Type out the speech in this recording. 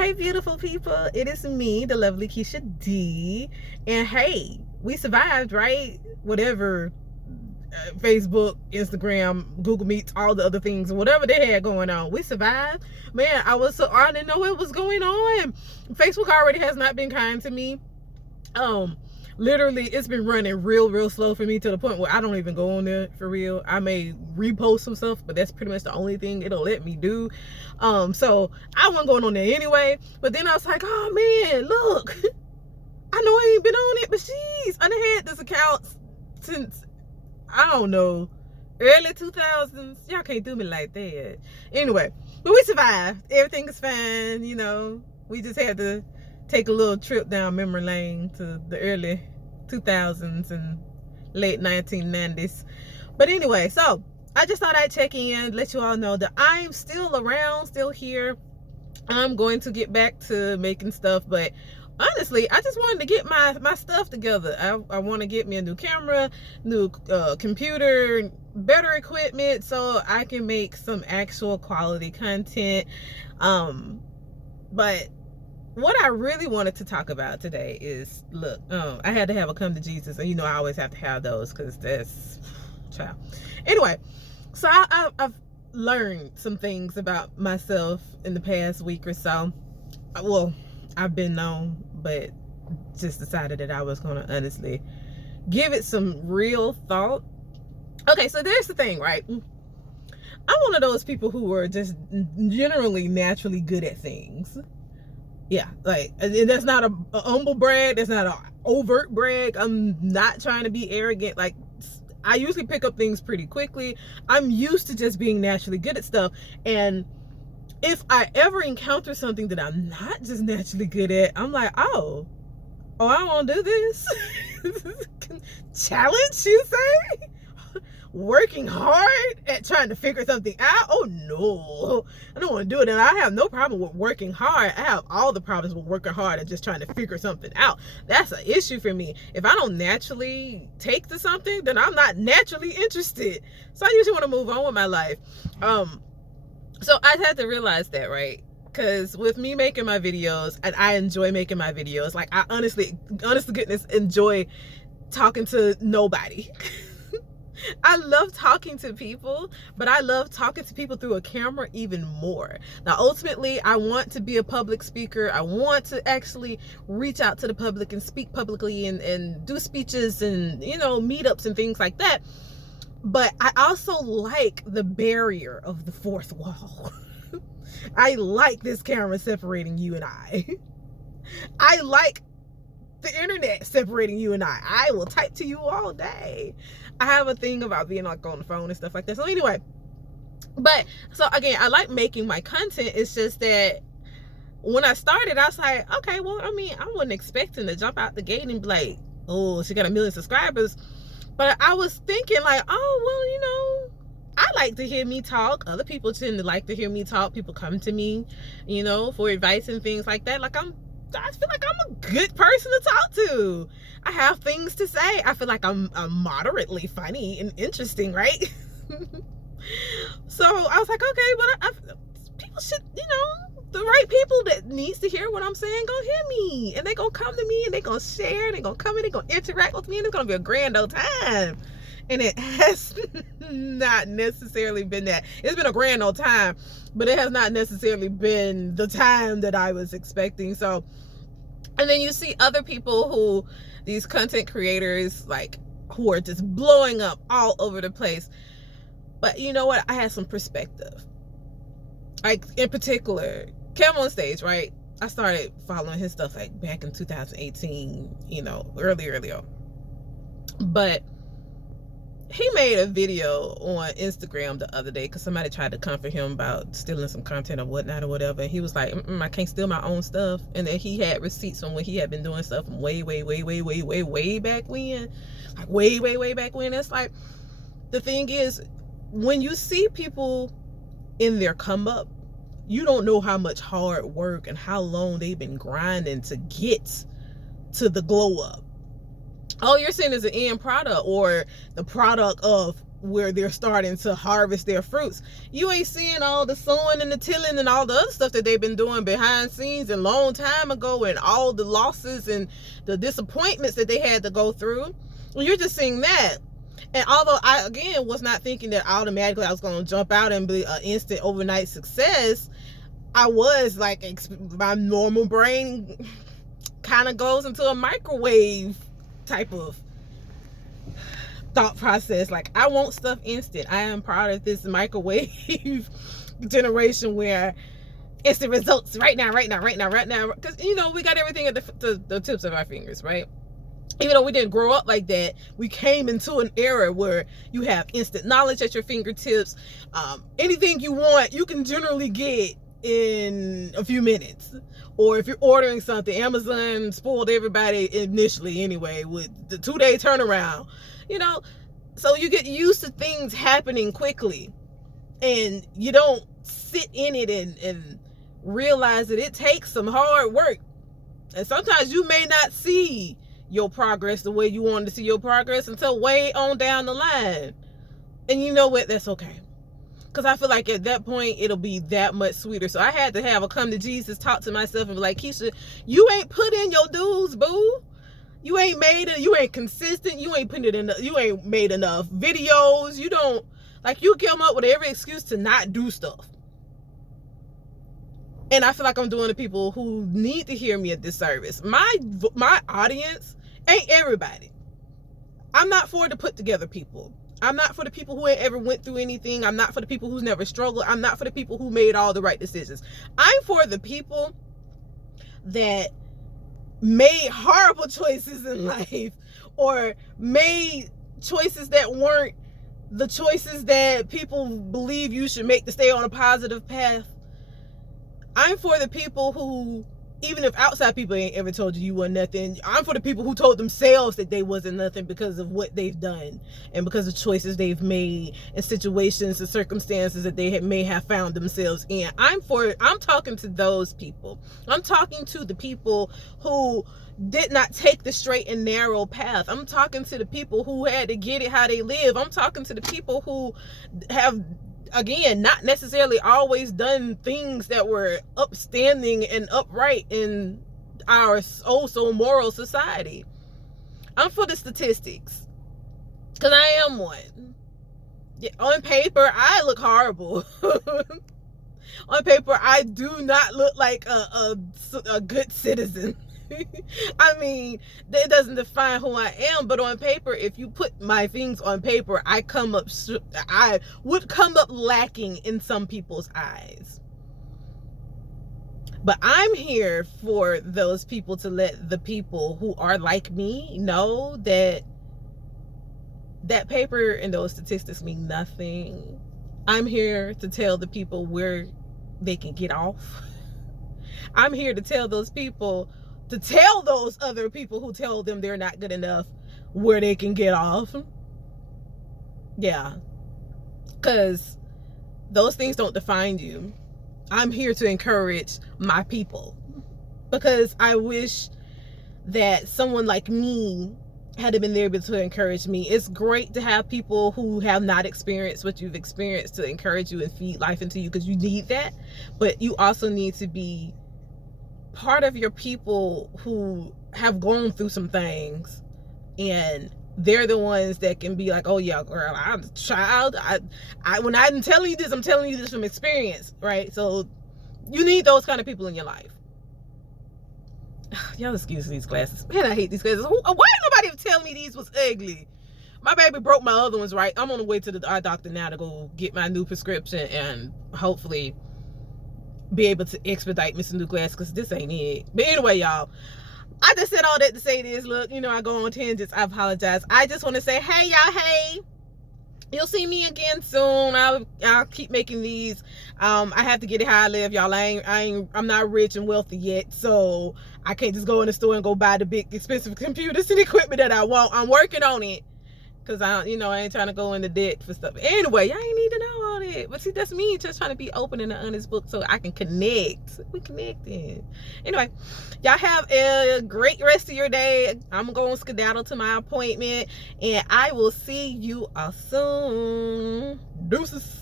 Hey, beautiful people. It is me, the lovely Keisha D. And hey, we survived, right? Whatever Facebook, Instagram, Google Meets, all the other things, whatever they had going on, we survived. Man, I didn't know what was going on. Facebook already has not been kind to me. Literally, it's been running real slow for me to the point where I don't even go on there for real. I may repost some stuff, but that's pretty much the only thing it'll let me do. So I wasn't going on there anyway. But then I was like, oh man, look, I know I ain't been on it, but jeez, I done had this account since, I don't know, early 2000s. Y'all can't do me like that. Anyway, but we survived. Everything is fine, you know. We just had to take a little trip down memory lane to the early 2000s and late 1990s. But anyway, so I just thought I'd check in, let you all know that I'm still around, still here. I'm going to get back to making stuff, but honestly, I just wanted to get my stuff together. I want to get me a new camera, new computer, better equipment, so I can make some actual quality content. But what I really wanted to talk about today is, look, I had to have a come to Jesus, and you know I always have to have those because that's child. Anyway, so I've learned some things about myself in the past week or so. Well, I've been known, but just decided that I was going to honestly give it some real thought. Okay, so there's the thing, right? I'm one of those people who are just generally naturally good at things. Yeah, like, and that's not a humble brag. That's not an overt brag. I'm not trying to be arrogant. Like, I usually pick up things pretty quickly. I'm used to just being naturally good at stuff. And if I ever encounter something that I'm not just naturally good at, I'm like, oh, I want to do this. Challenge, you say? Working hard at trying to figure something out? Oh no, I don't want to do it. And I have no problem with working hard. I have all the problems with working hard and just trying to figure something out. That's an issue for me. If I don't naturally take to something, then I'm not naturally interested. So I usually want to move on with my life. So I had to realize that, right? Because with me making my videos, and I enjoy making my videos, like I honest to goodness, enjoy talking to nobody. I love talking to people, but I love talking to people through a camera even more. Now, ultimately, I want to be a public speaker. I want to actually reach out to the public and speak publicly and do speeches and, you know, meetups and things like that. But I also like the barrier of the fourth wall. I like this camera separating you and I. I like the internet separating you and I will type to you all day. I have a thing about being like on the phone and stuff like that. So anyway, but so again, I like making my content. It's just that when I started, I was like, okay, well, I mean, I wasn't expecting to jump out the gate and be like, oh, she got 1 million subscribers. But I was thinking like, oh, well, you know, I like to hear me talk. Other people tend to like to hear me talk. People come to me, you know, for advice and things like that. Like I feel like I'm a good person to talk to. I have things to say. I feel like I'm moderately funny and interesting, right? So I was like, okay, but people should, you know, the right people that needs to hear what I'm saying, go hear me. And they gonna come to me and they gonna share and they gonna come and they gonna interact with me and it's gonna be a grand old time. And it has not necessarily been that. It's been a grand old time, but it has not necessarily been the time that I was expecting. So, and then you see other people who, these content creators, like, who are just blowing up all over the place. But you know what? I had some perspective. Like, in particular, Cam on Stage, right? I started following his stuff like back in 2018, you know, early on. But he made a video on Instagram the other day because somebody tried to comfort him about stealing some content or whatnot or whatever. And he was like, I can't steal my own stuff. And then he had receipts from when he had been doing stuff from way back when. Like way back when. It's like, the thing is, when you see people in their come up, you don't know how much hard work and how long they've been grinding to get to the glow up. All you're seeing is the end product or the product of where they're starting to harvest their fruits. You ain't seeing all the sowing and the tilling and all the other stuff that they've been doing behind scenes and long time ago, and all the losses and the disappointments that they had to go through. You're just seeing that. And although I, again, was not thinking that automatically I was going to jump out and be an instant overnight success, I was like, my normal brain kind of goes into a microwave type of thought process. Like, I want stuff instant. I am part of this microwave generation where instant results right now. Because, you know, we got everything at the tips of our fingers, right? Even though we didn't grow up like that, we came into an era where you have instant knowledge at your fingertips. Anything you want, you can generally get in a few minutes. Or if you're ordering something, Amazon spoiled everybody initially anyway with the 2-day turnaround. You know, so you get used to things happening quickly, and you don't sit in it and realize that it takes some hard work. And sometimes you may not see your progress the way you wanted to see your progress until way on down the line. And you know what? That's okay. Because I feel like at that point, it'll be that much sweeter. So I had to have a come to Jesus, talk to myself, and be like, Keisha, you ain't put in your dues, boo. You ain't made it. You ain't consistent. You ain't putting it in. You ain't made enough videos. You don't, like, you come up with every excuse to not do stuff. And I feel like I'm doing the people who need to hear me a disservice. My audience ain't everybody. I'm not for the put together people. I'm not for the people who ain't ever went through anything. I'm not for the people who's never struggled. I'm not for the people who made all the right decisions. I'm for the people that made horrible choices in life, or made choices that weren't the choices that people believe you should make to stay on a positive path. I'm for the people who, even if outside people ain't ever told you were nothing, I'm for the people who told themselves that they wasn't nothing because of what they've done and because of choices they've made and situations and circumstances that they may have found themselves in. I'm talking to those people. I'm talking to the people who did not take the straight and narrow path. I'm talking to the people who had to get it how they live. I'm talking to the people who have, again, not necessarily always done things that were upstanding and upright in our so moral society. I'm for the statistics, because I am one. Yeah, on paper, I look horrible. On paper, I do not look like a good citizen. I mean, it doesn't define who I am, but on paper, if you put my things on paper, I would come up lacking in some people's eyes. But I'm here for those people to let the people who are like me know that paper and those statistics mean nothing. I'm here to tell the people where they can get off. I'm here to tell those people, to tell those other people who tell them they're not good enough, where they can get off. Yeah. Because those things don't define you. I'm here to encourage my people, because I wish that someone like me had been there to encourage me. It's great to have people who have not experienced what you've experienced to encourage you and feed life into you, because you need that. But you also need to be part of your people who have gone through some things, and they're the ones that can be like, oh yeah, girl, I'm a child. When I'm telling you this, I'm telling you this from experience, right? So you need those kind of people in your life. Y'all excuse these glasses. Man, I hate these glasses. Why nobody ever tell me these was ugly? My baby broke my other ones, right? I'm on the way to the eye doctor now to go get my new prescription and hopefully be able to expedite me some new glasses, because this ain't it. But anyway, y'all, I just said all that to say this. Look, you know, I go on tangents. I apologize. I just want to say, hey, y'all, hey. You'll see me again soon. I'll keep making these. I have to get it how I live, y'all. I'm not rich and wealthy yet, so I can't just go in the store and go buy the big expensive computers and equipment that I want. I'm working on it, because I ain't trying to go into debt for stuff. Anyway, y'all ain't need to know all about it. But see, that's me just trying to be open and an honest book so I can connect. We connected. Anyway, y'all have a great rest of your day. I'm going to skedaddle to my appointment, and I will see you all soon. Deuces.